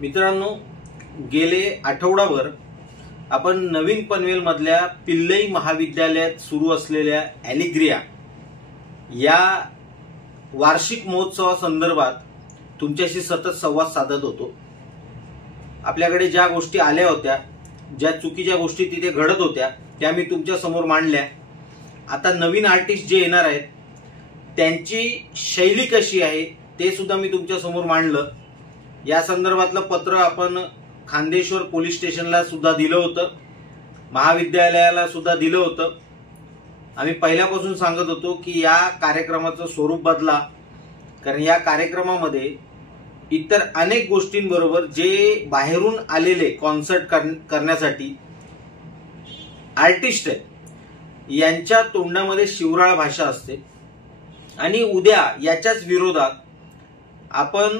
मित्रांनो, गेले आठवडाभर आपण नवीन पनवेल मधल्या पिल्लई महाविद्यालयात सुरू असलेल्या ॲलिग्रिया या वार्षिक महोत्सवासंदर्भात तुमच्याशी सतत संवाद साधत होतो। आपल्याकडे ज्या गोष्टी आल्या होत्या, ज्या चुकीच्या गोष्टी तिथे घडत होत्या, त्या मी तुमच्या समोर मांडल्या। आता नवीन आर्टिस्ट जे येणार आहेत त्यांची शैली कशी आहे ते सुद्धा मी तुमच्या समोर मांडलं। या संदर्भातलं पत्र आपण खांदेश्वर पोलीस स्टेशनला सुद्धा दिलं होतं, महाविद्यालयाला सुद्धा दिलं होतं। आम्ही पहिल्यापासून सांगत होतो की या कार्यक्रमाचं स्वरूप बदला, कारण या कार्यक्रमामध्ये इतर अनेक गोष्टींबरोबर जे बाहेरून आलेले कॉन्सर्ट करण्यासाठी आर्टिस्ट आहेत यांच्या तोंडामध्ये शिवराळ भाषा असते आणि उद्या याच्याच विरोधात आपण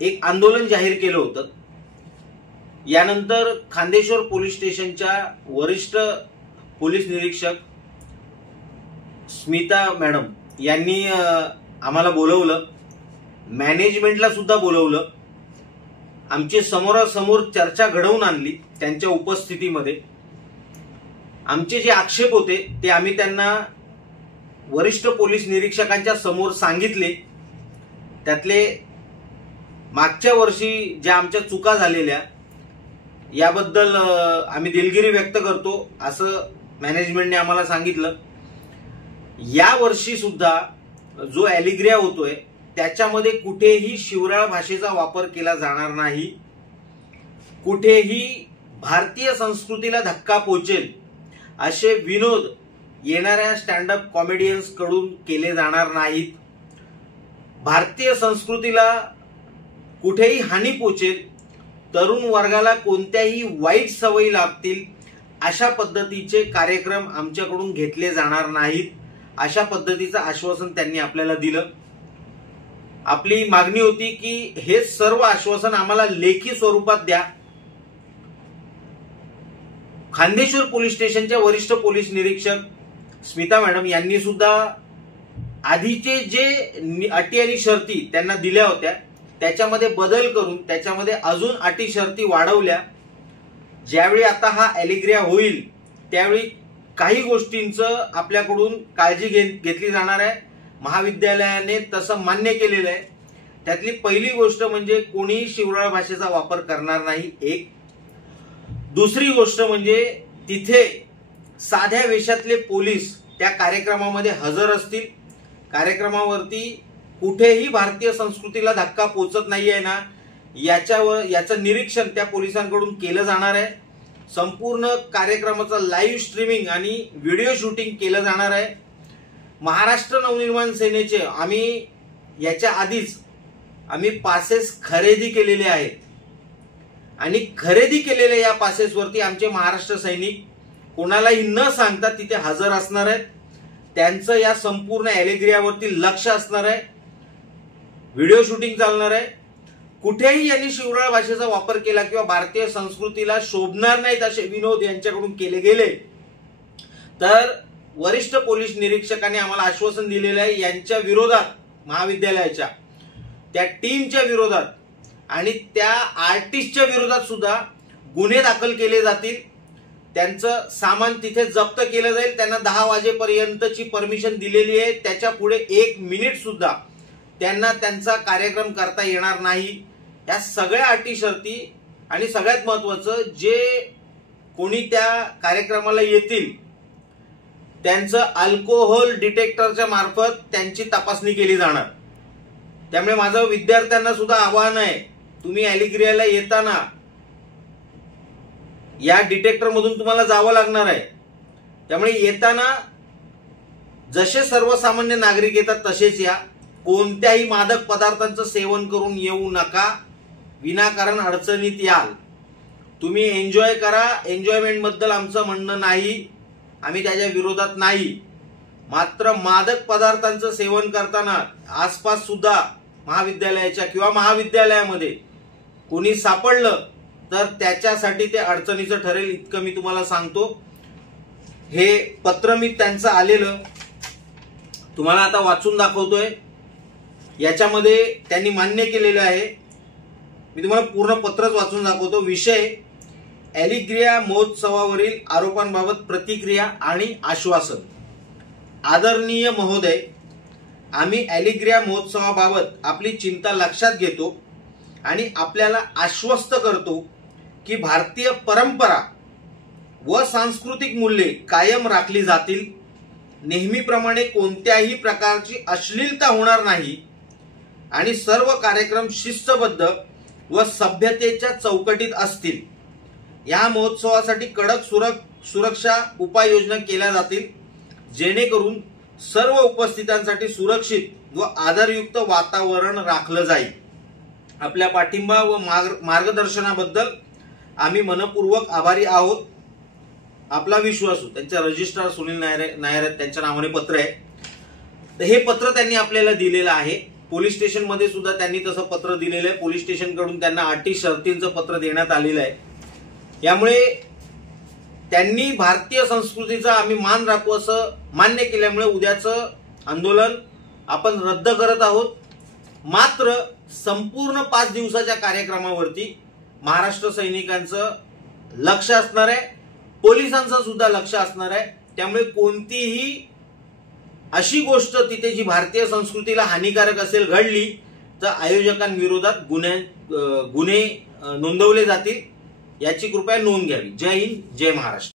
एक आंदोलन जाहीर केलं होतं। यानंतर खांदेश्वर पोलीस स्टेशनच्या वरिष्ठ पोलीस निरीक्षक स्मिता मॅडम यांनी आम्हाला बोलवलं, मॅनेजमेंटला सुद्धा बोलवलं, आमची समोरासमोर चर्चा घडवून आणली। त्यांच्या उपस्थितीमध्ये आमचे जे आक्षेप होते ते आम्ही त्यांना वरिष्ठ पोलीस निरीक्षकांच्या समोर सांगितले। त्यातले मागच्या वर्षी ज्या आमच्या चुका झालेल्या याबद्दल आम्ही दिलगिरी व्यक्त करतो असं मॅनेजमेंटने आम्हाला सांगितलं। या वर्षी सुद्धा जो ॲलिग्रिया होतोय त्याच्यामध्ये कुठेही शिवराळ भाषेचा वापर केला जाणार नाही, कुठेही भारतीय संस्कृतीला धक्का पोहोचेल असे विनोद येणाऱ्या स्टँडअप कॉमेडियन्स कडून केले जाणार नाहीत। भारतीय संस्कृतीला कुठेही हानी पोहोचेल, तरुण वर्गाला कोणत्याही वाईट सवयी लागतील अशा पद्धतीचे कार्यक्रम आमच्याकडून घेतले जाणार नाहीत, अशा पद्धतीचं आश्वासन त्यांनी आपल्याला दिलं। आपली मागणी होती की हे सर्व आश्वासन आम्हाला लेखी स्वरूपात द्या। खांदेश्वर पोलीस स्टेशनच्या वरिष्ठ पोलीस निरीक्षक स्मिता मॅडम यांनी सुद्धा आधीचे जे अटी आणि शर्ती त्यांना दिल्या होत्या त्याच्यामध्ये बदल करून त्याच्यामध्ये अजून अटी शर्ती वाढवल्या। ज्यावेळी आता हा ॲलिग्रिया होईल त्यावेळी काही गोष्टींचं आपल्याकडून काळजी घेतली जाणार आहे। महाविद्यालयाने तसं मान्य केलेलं आहे। त्यातली पहिली गोष्ट म्हणजे कोणीही शिवराळ भाषेचा वापर करणार नाही, एक। दुसरी गोष्ट म्हणजे तिथे साध्या वेशातले पोलीस त्या कार्यक्रमामध्ये हजर असतील। कार्यक्रमावरती कुठेही भारतीय संस्कृतीला धक्का पोहोचत नाहीये ना याचं निरीक्षण त्या पोलिसांकडून केलं जाणार आहे। संपूर्ण कार्यक्रमाचं लाईव्ह स्ट्रीमिंग आणि व्हिडिओ शूटिंग केलं जाणार आहे। महाराष्ट्र नवनिर्माण सेनेचे आम्ही याच्या आधीच पासेस खरेदी केलेले आहेत आणि खरेदी केलेल्या या पासेसवरती आमचे महाराष्ट्र सैनिक कोणालाही न सांगता तिथे हजर असणार आहेत। त्यांचं या संपूर्ण ॲलिग्रियावरती लक्ष असणार आहे, व्हिडिओ शूटिंग चालणार आहे। कुठेही यांनी शिवराळ भाषेचा वापर केला किंवा भारतीय संस्कृतीला शोभणार नाहीत असे विनोद यांच्याकडून केले गेले तर वरिष्ठ पोलीस निरीक्षकांनी आम्हाला आश्वासन दिलेलं आहे यांच्या विरोधात, महाविद्यालयाच्या त्या टीमच्या विरोधात आणि त्या आर्टिस्टच्या विरोधात सुद्धा गुन्हे दाखल केले जातील। त्यांचं सामान तिथे जप्त केलं जाईल। त्यांना 10 वाजेपर्यंतची परमिशन दिलेली आहे, त्याच्या पुढे 1 मिनिट सुद्धा त्यांना त्यांचा कार्यक्रम करता येणार नाही। या सगळ्या अटी शर्ती आणि सगळ्यात महत्वाचं जे कोणी त्या कार्यक्रमाला येतील त्यांचं अल्कोहोल डिटेक्टरच्या मार्फत त्यांची तपासणी केली जाणार। त्यामुळे माझं विद्यार्थ्यांना सुद्धा आवाहन आहे, तुम्ही ॲलिग्रियाला येताना या डिटेक्टर मधून तुम्हाला जावं लागणार आहे। त्यामुळे येताना जसे सर्वसामान्य नागरिक येतात तसेच या। कोणत्याही मादक पदार्थांचं सेवन करून येऊ नका, विनाकारण अडचणीत याल। तुम्ही एन्जॉय करा, एन्जॉयमेंट बद्दल आमचं म्हणणं नाही, आम्ही त्याच्या विरोधात नाही। मात्र मादक पदार्थांचं सेवन करताना आसपास सुद्धा महाविद्यालयाच्या किंवा महाविद्यालयामध्ये कोणी सापडलं तर त्याच्यासाठी ते अडचणीचं ठरेल, इतकं मी तुम्हाला सांगतो। हे पत्र मी त्यांचं आलेलं तुम्हाला आता वाचून दाखवतोय। याच्यामध्ये त्यांनी मान्य केलेलं आहे मी तुम्हाला पूर्ण पत्रच वाचून दाखवतो. विषय ॲलिग्रिया महोत्सवावरील आरोपांबाबत प्रतिक्रिया आणि आश्वासन. आदरणीय महोदय, आम्ही ॲलिग्रिया महोत्सवाबाबत आपली चिंता लक्षात घेतो आणि आपल्याला आश्वस्त करतो की भारतीय परंपरा व सांस्कृतिक मूल्ये कायम राखली जातील. नेहमीप्रमाणे कोणत्याही प्रकारची अश्लीलता होणार नाही आणि सर्व कार्यक्रम शिस्तबद्ध व सभ्यतेच्या चौकटीत असतील. या महोत्सवासाठी कडक सुरक्षा उपाययोजना केल्या जातील, जेणेकरून सर्व उपस्थितांसाठी सुरक्षित व आदरयुक्त वातावरण राखलं जाईल. आपल्या पाठिंबा व मार्गदर्शनाबद्दल आम्ही मनपूर्वक आभारी आहोत. आपला विश्वासू. त्यांचे रजिस्ट्रार सुनील नायर त्यांच्या नावाने पत्र आहे. तर हे पत्र त्यांनी आपल्याला दिलेलं आहे. पोलीस स्टेशन मध्ये सुद्धा त्यांनी तसं पत्र दिलेलं आहे. पोलीस स्टेशन कडून त्यांना अटी शर्तींचं पत्र देण्यात आलेलं आहे. यामुळे त्यांनी भारतीय संस्कृतीचा आम्ही मान राखू असं मान्य केल्यामुळे उद्याचं आंदोलन आपण रद्द करत आहोत. मात्र संपूर्ण 5 दिवसाच्या कार्यक्रमावरती महाराष्ट्र सैनिकांचं लक्ष असणार आहे, पोलिसांचं सुद्धा लक्ष असणार आहे. त्यामुळे कोणतीही अशी गोष्ट तिथे जी भारतीय संस्कृतीला हानिकारक असेल घडली तर आयोजकांविरोधात गुन्हे नोंदवले जातील. याची कृपया नोंद घ्यावी. जय हिंद, जय महाराष्ट्र.